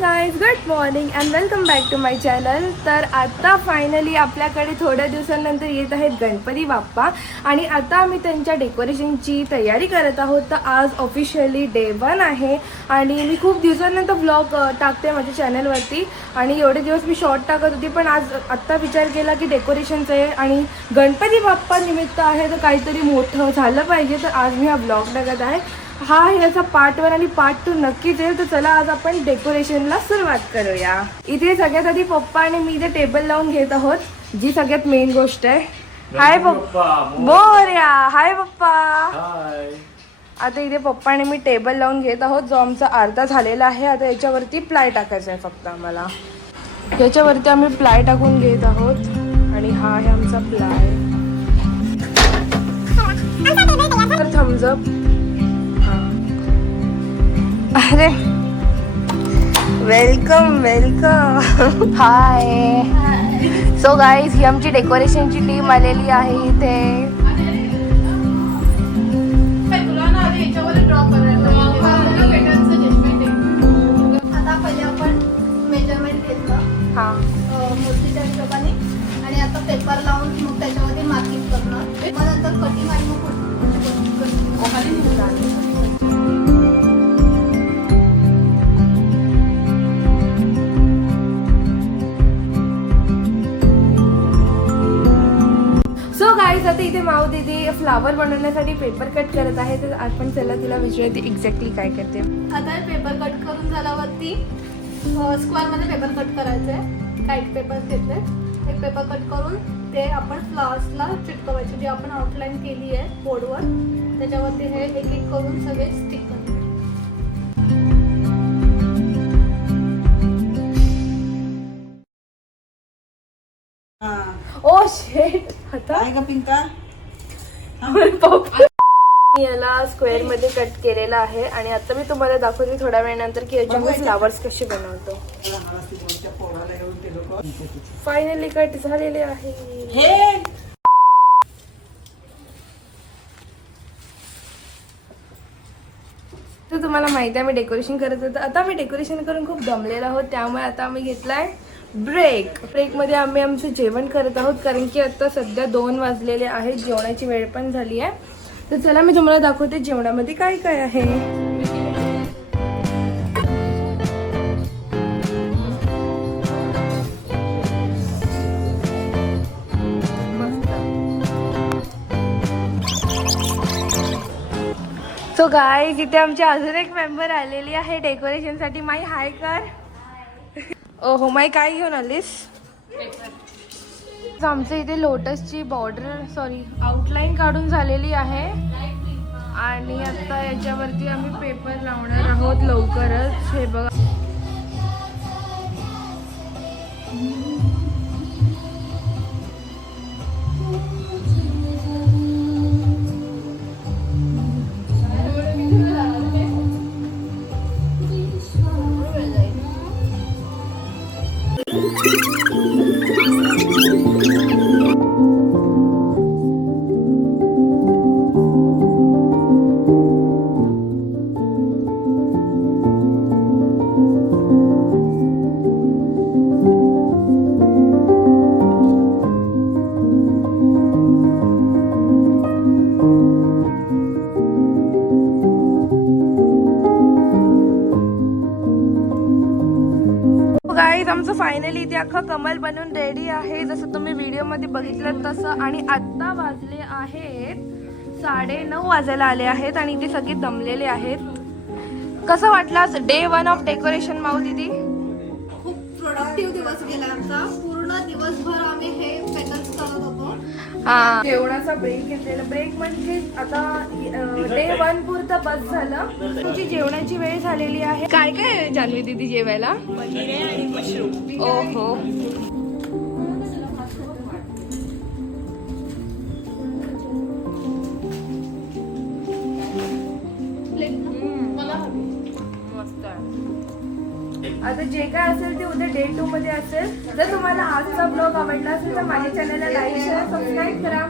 Guys, good morning and welcome back to my channel. तर आता finally आपल्याकडे थोड्या दिवसांनंतर येत आहेत गणपती बाप्पा आणि आता आम्ही त्यांच्या डेकोरेशनची तयारी करत आहोत. तर आज ऑफिशियली डे 1 आहे आणि मी खूप दिवसांनंतर व्लॉग टाकते माझ्या चॅनलवरती आणि एवढे दिवस मी शॉर्ट टाकत होती, पण आज आत्ता विचार केला की डेकोरेशनचं आहे आणि गणपती बाप्पा निमित्त आहे तर काहीतरी मोठं झालं पाहिजे, तर आज मी हा व्लॉग टाकत आहे. हा याचा पार्ट 1 आणि पार्ट 2 नक्कीच येईल. तर चला आज आपण डेकोरेशनला सुरुवात करूया. इथे सगळ्यात आधी पप्पा आणि मी इथे टेबल लावून घेत आहोत, जी सगळ्यात मेन गोष्ट आहे. हाय पप्पा, बोर्या. हाय पप्पा. आता इथे पप्पा आणि मी टेबल लावून घेत आहोत, जो आमचा अर्धा झालेला आहे. आता याच्यावरती प्लाय टाकायचा आहे फक्त आम्हाला. याच्यावरती आम्ही प्लाय टाकून घेत आहोत आणि हा आहे आमचा प्लाय. थम्सअप. अरे वेलकम वेलकम. हाय. सो गाईज, ही आमची डेकोरेशनची टीम आलेली आहे इथे. आता पहिले आपण मेजरमेंट घेतलं मूर्तीच्या हिशोबाने आणि आता पेपर लावून मग त्याच्यामध्ये मार्किंग करणार. मग नंतर कटिंग आणि मग सो गाईज, आता इथे माऊ दीदी फ्लावर बनवण्यासाठी पेपर कट करत आहे. तर आपण चला तिला विचारूया ती एक्झॅक्टली काय करते. आता पेपर कट करून झाल्यावरती स्क्वेअर मध्ये पेपर कट करायचे. काईट पेपर घेतले, एक पेपर कट करून ते आपण फ्लावर्सला चिटकवायचे. जी आपण आउटलाईन केली आहे बोर्डवर त्याच्यावरती हे एक एक करून सगळे स्टिक करायचे. ओ शेट. आता काय का पिंका? याला स्क्वेअर मध्ये कट केलेला आहे आणि आता मी तुम्हाला दाखवते थोड्या वेळानंतर की याच्यामध्ये फ्लावर्स कसे बनवतो. फायनली कट झालेले आहे. तर तुम्हाला माहिती आहे मी डेकोरेशन करत होतो. आता मी डेकोरेशन करून खूप दमलेलो आहोत, त्यामुळे आता आम्ही घेतलाय ब्रेकमध्ये आम्ही आमचं जेवण करत आहोत, कारण की आता सध्या 2 वाजलेले आहेत. जेवणाची वेळ पण झाली आहे. तर चला मी तुम्हाला दाखवते जेवणामध्ये काय काय आहे. सो गाईज, इथे आमची अजून एक मेंबर आलेली आहे डेकोरेशनसाठी. माई हाय कर. ओहो माई, काय घेऊन आलीस? आमच्या इथे लोटसची आउटलाईन काढून झालेली आहे आणि आता याच्यावरती आम्ही पेपर लावणार आहोत लवकरच. हे बघा, आमचं फायनली इथे अख्खा कमल बनवून रेडी आहे, जसं तुम्ही व्हिडिओ मध्ये बघितलं तसं. आणि आता वाजले आहेत 9:30 वाजायला आले आहेत आणि इथे सगळे दमलेले आहेत. कसं वाटलं डे 1 ऑफ डेकोरेशन माऊ दीदी? खूप प्रोडक्टिव्ह दिवस गेला आमचा. पूर्ण दिवसभर आम्ही हे पेटर्न्स करत होतो. हा, जेवणाचा ब्रेक घेतलेला. ब्रेक म्हणजे आता डे 1 पुरतं बस झालं. तुमची जेवणाची वेळ झालेली आहे. काय काय जान्हवी दीदी जेवायला? पनीर आणि मशरूम. ओहो, मस्त आहे. आता जे काय असेल ते उद्या डे 2 मध्ये असेल. जर तुम्हाला आजचा ब्लॉग आवडला असेल तर माझ्या चॅनलला लाईक शेअर सबस्क्राईब करा.